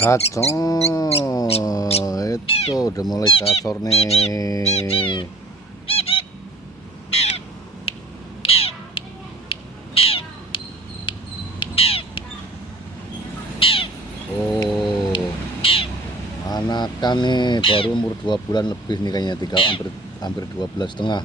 Gacor, itu udah mulai gacor nih. Oh, anakan nih baru umur 2 bulan lebih nih kayaknya, hampir 12,5.